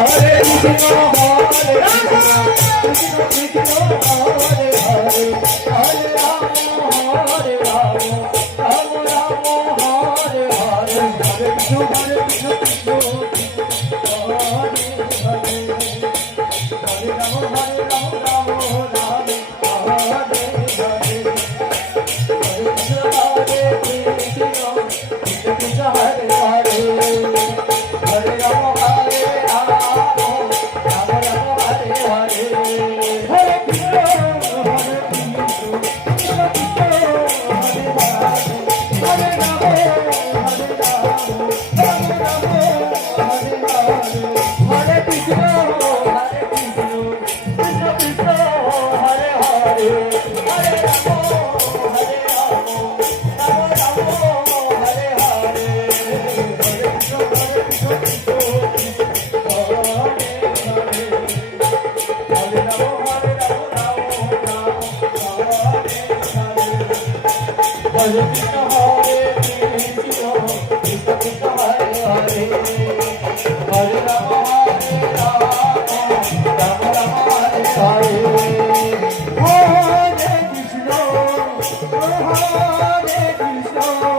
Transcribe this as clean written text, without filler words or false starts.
Hare Krishna, Hare Krishna, Krishna Krishna, Hare Hare, Hare Rama, Hare Rama, Rama Rama, Hare Hare, Hare Krishna, Hare Krishna, Krishna Krishna, Hare Hare, Hare Rama, Hare Rama, Rama Rama, Hare Hare, Hare Krishna, Hare Krishna, Krishna Krishna, Hare Hare, Hare Rama, Hare Rama, Rama Rama, Hare Hare, Hare Krishna, Hare Krishna, Krishna Krishna, Hare Hare, Hare Rama, Hare Rama, Rama Rama, Hare Hare, Hare Krishna, Hare Krishna, Krishna Krishna, Hare Hare, Hare Rama, Hare Rama, Rama Rama, Hare Hare, Hare Krishna, Hare Krishna, Krishna Krishna, Hare Hare, Hare Rama, Hare Rama, Rama Rama, Hare Hare, Hare Krishna, Hare Krishna, Krishna Krishna, Hare Hare, Hare Rama, Hare Rama, Rama Rama, Hare Hare, Hare Krishna, Hare Krishna.